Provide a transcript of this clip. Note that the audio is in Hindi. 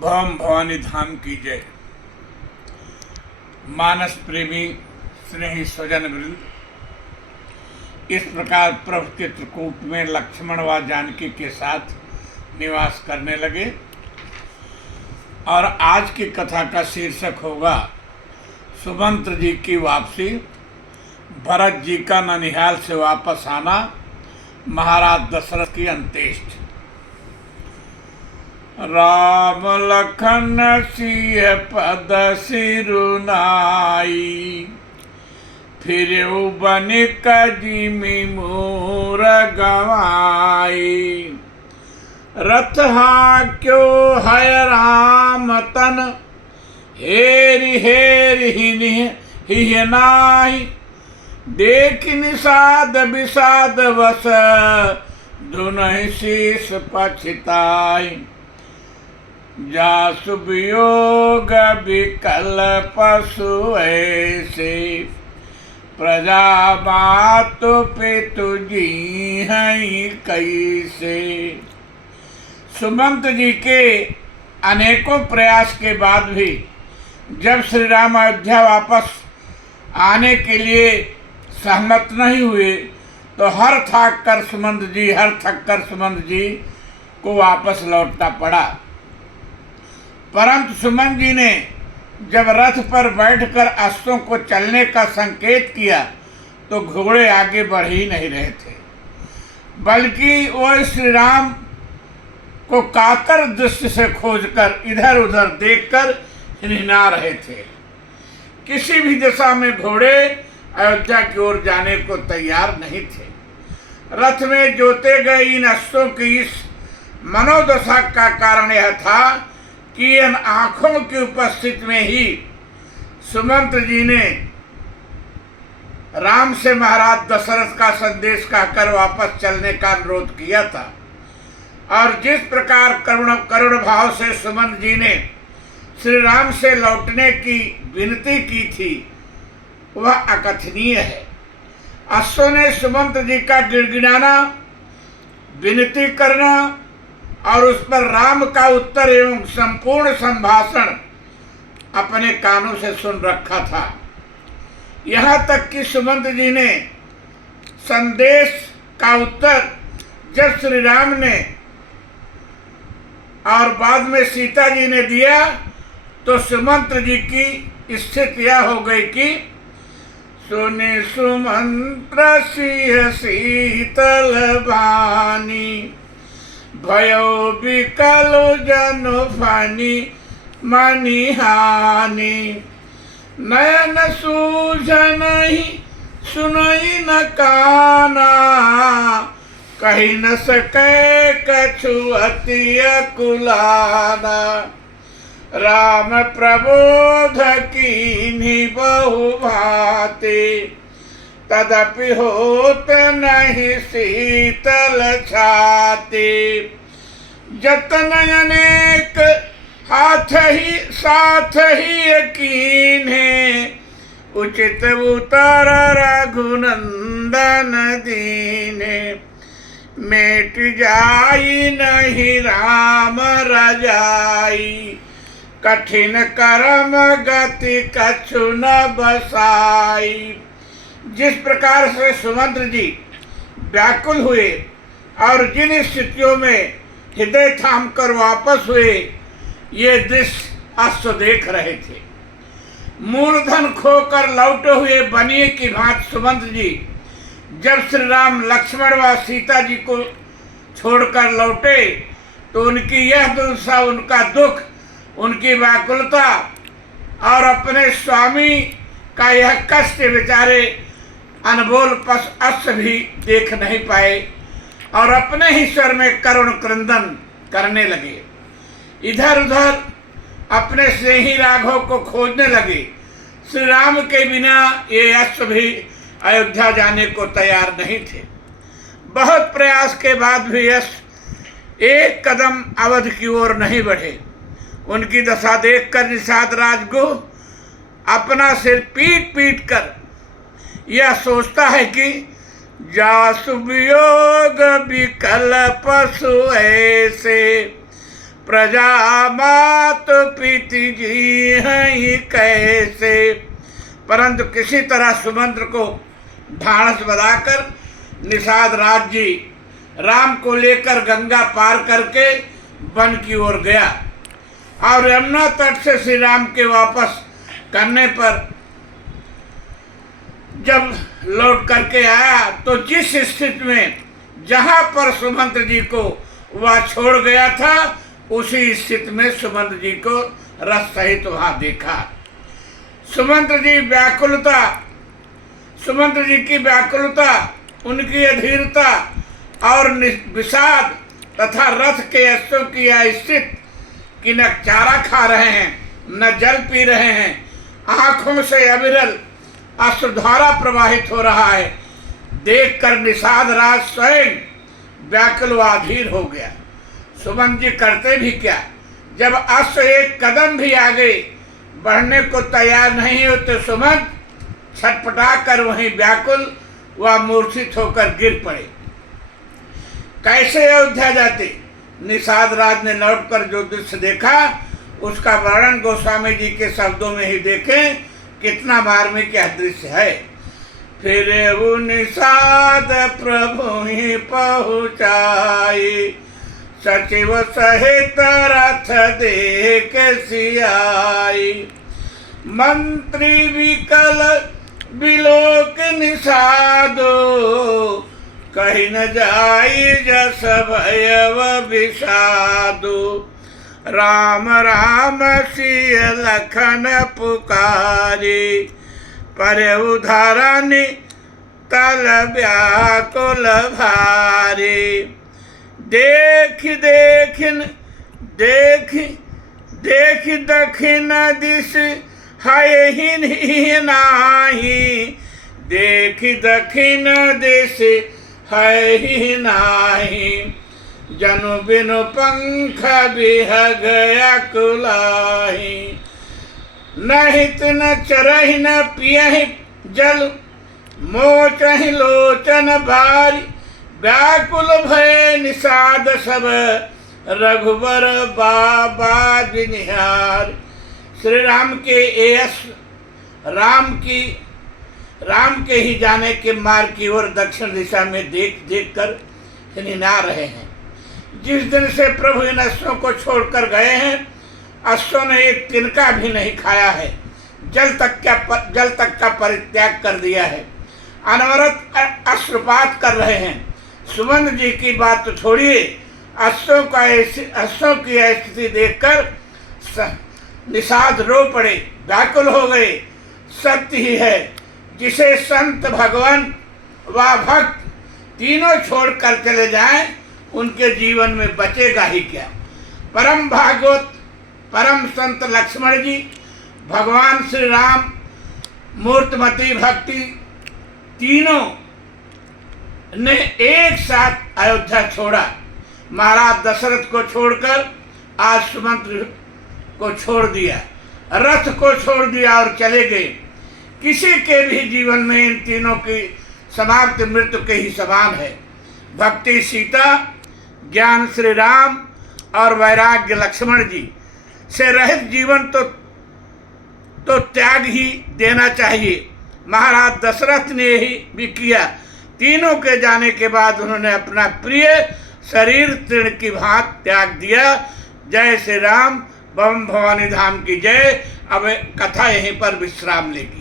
भवम भवानी धाम की जय। मानस प्रेमी स्नेही स्वजन वृंद, इस प्रकार प्रभु के त्रिकूट में लक्ष्मण व जानकी के साथ निवास करने लगे। और आज की कथा का शीर्षक होगा सुमंत्र जी की वापसी, भरत जी का ननिहाल से वापस आना, महाराज दशरथ की अंत्येष्टि। राम लखन सिय पद सिरुनाई, फिरऊ बनिक जिमि मोर गवाई। रथ हाक्यो है राम तन, हेरि हेरि हिहि नाहि। देख निषाद विषाद वस, धुनहि शीस पछिताई। जासु वियोग विकल पशु ऐसे, प्रजा मातु पितु जीहि कैसे। सुमंत जी के अनेकों प्रयास के बाद भी जब श्री राम अयोध्या वापस आने के लिए सहमत नहीं हुए तो हर थक कर सुमंत जी को वापस लौटना पड़ा। परंतु सुमंत जी ने जब रथ पर बैठकर अश्वों को चलने का संकेत किया तो घोड़े आगे बढ़ ही नहीं रहे थे, बल्कि वो श्री राम को कातर दृष्टि से खोजकर इधर उधर देखकर हिनहिना रहे थे। किसी भी दिशा में घोड़े अयोध्या की ओर जाने को तैयार नहीं थे। रथ में जोते गए इन अश्वों की इस मनोदशा का कारण यह था कि इन आंखों की उपस्थिति में ही सुमंत जी ने राम से महाराज दशरथ का संदेश कहकर वापस चलने का अनुरोध किया था। और जिस प्रकार करुण भाव से सुमंत जी ने श्री राम से लौटने की विनती की थी वह अकथनीय है। अश्वों ने सुमंत जी का गिड़गिड़ाना, विनती करना और उस पर राम का उत्तर एवं संपूर्ण संभाषण अपने कानों से सुन रखा था। यहाँ तक कि सुमंत जी ने संदेश का उत्तर जब श्री राम ने और बाद में सीता जी ने दिया तो सुमंत जी की स्थिति यह हो गई कि सुनि सुमंत्र सिंह शीतल भानी, भयो विकल जनु फानी मनिहानी। नयन सूझनहि सुनई न काना, कही न सके कछु अति कुलाना। राम प्रबोध कीन्हि बहु भांति, तदपि होत नहीं शीतल छाती। जतन अनेक हाथ ही साथ ही कीन्हे, उचित उतर रघुनंदन दीने। मेट जाई नहीं राम रजाई, कठिन कर्म गति कछु न बसाई। जिस प्रकार से सुमंत्र जी व्याकुल हुए और जिन स्थितियों में हृदय थाम कर वापस हुए, ये दृश्य अश्व देख रहे थे। मूलधन खोकर लौटे हुए बनिए की भांति सुमंत जी जब श्री राम लक्ष्मण व सीता जी को छोड़कर लौटे तो उनकी यह दुर्दशा, उनका दुख, उनकी व्याकुलता और अपने स्वामी का यह कष्ट बेचारे अनबोल पशु अश्व भी देख नहीं पाए और अपने ही स्वर में करुण क्रंदन करने लगे। इधर उधर अपने स्नेही राघव को खोजने लगे। श्री राम के बिना ये अश्व भी अयोध्या जाने को तैयार नहीं थे। बहुत प्रयास के बाद भी अश्व एक कदम अवध की ओर नहीं बढ़े। उनकी दशा देखकर निषाद राजगुह अपना सिर पीट पीट कर यह सोचता है कि जासु वियोग विकल पशु ऐसे, प्रजा मात प्रीति जी हैं कैसे। परंतु किसी तरह सुमंत्र को ढांढस बधाकर निषाद राज जी राम को लेकर गंगा पार करके वन की ओर गया और यमुना तट से श्री राम के वापस करने पर जब लौट करके आया तो जिस स्थिति में जहां पर सुमंत्र जी को वह छोड़ गया था उसी स्थिति में सुमंत्र जी को रथ सहित वहां देखा। सुमंत्र जी की व्याकुलता, उनकी अधीरता और विषाद तथा रथ के अश्वों की यह स्थिति कि न चारा खा रहे हैं न जल पी रहे हैं, आंखों से अविरल अश्रुधारा प्रवाहित हो रहा है, देखकर निषाद राज स्वयं व्याकुल व अधीर हो गया। सुमंत्र जी करते भी क्या, जब अश्व एक कदम भी आगे बढ़ने को तैयार नहीं हो तो सुमंत्र छटपटा कर वहीं व्याकुल व मूर्छित होकर गिर पड़े। कैसे अयोध्या जाते? निषाद राज ने लौटकर जो दृश्य देखा उसका वर्णन गोस्वामी जी के शब्दों में ही देखें, कितना मार्मिक यह दृश्य है। फिर वो निषाद प्रभु ही पहुँचाई, सचिव सहित रथ देख सियाई। मंत्री विकल बिलोक निषादो, कहीं न जाई जस भयव विषादो। राम राम सिय लखन पुकारी, पर उधरनि तल व्याकुल भारी। देख दखिन दिश है ही नाही, देख दखिन दिश है ही नाही। जनु बिनु पंख बिहग अकुलाही, नहित न चरहि न पियहि जल, मोचहि लोचन भारी। व्याकुल भय निषाद सब, रघुबर बाबा जिनिहार। श्री राम के एयस राम के ही जाने के मार्ग की ओर दक्षिण दिशा में देख कर हिनहिना रहे हैं। जिस दिन से प्रभु इन अश्वों को छोड़कर गए हैं, अश्वों ने एक तिनका भी नहीं खाया है, जल तक का परित्याग कर दिया है, अनवरत अश्रुपात कर रहे हैं। सुमंत्र जी की बात तो छोड़िए, अश्वों की स्थिति देखकर निषाद रो पड़े, व्याकुल हो गए। सत्य ही है, जिसे संत भगवान व भक्त तीनों छोड़कर चले जाएं, उनके जीवन में बचेगा ही क्या। परम भागवत परम संत लक्ष्मण जी, भगवान श्री राम, मूर्तिमती भक्ति तीनों ने एक साथ अयोध्या छोड़ा। महाराज दशरथ को छोड़कर आज सुमंत्र को छोड़ दिया, रथ को छोड़ दिया और चले गए। किसी के भी जीवन में इन तीनों की समाप्ति मृत्यु के ही समान है। भक्ति सीता, ज्ञान श्री राम और वैराग्य लक्ष्मण जी से रहित जीवन तो त्याग ही देना चाहिए। महाराज दशरथ ने ही भी किया। तीनों के जाने के बाद उन्होंने अपना प्रिय शरीर तृण की भांति त्याग दिया। जय श्री राम, बम भवानी धाम की जय। अब कथा यहीं पर विश्राम लेगी।